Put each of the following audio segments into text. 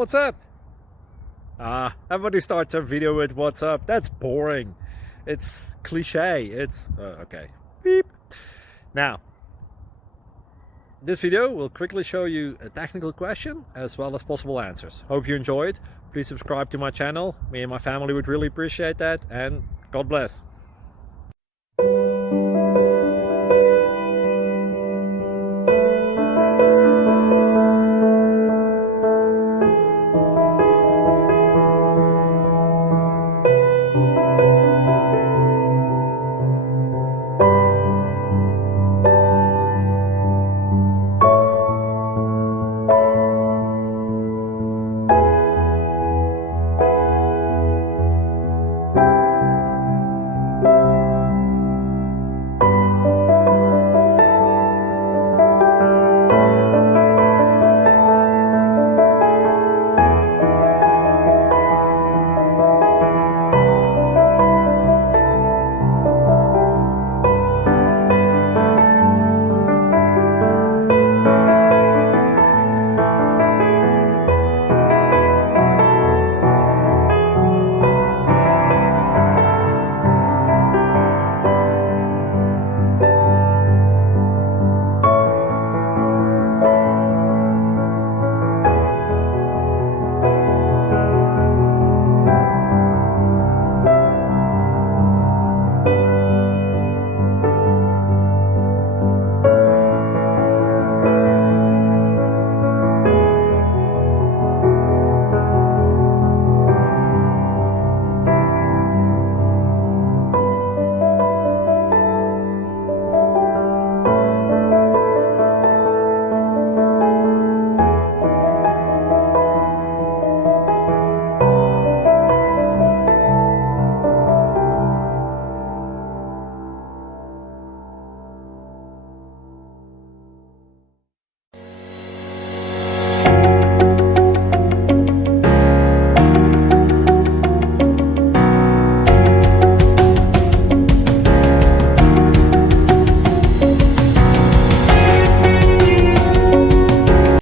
What's up? Everybody starts a video with what's up. That's boring. It's cliche. It's okay. Beep. Now, this video will quickly show you a technical question as well as possible answers. Hope you enjoyed. Please subscribe to my channel. Me and my family would really appreciate that, and God bless.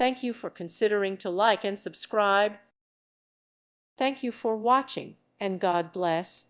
Thank you for considering to like and subscribe. Thank you for watching, and God bless.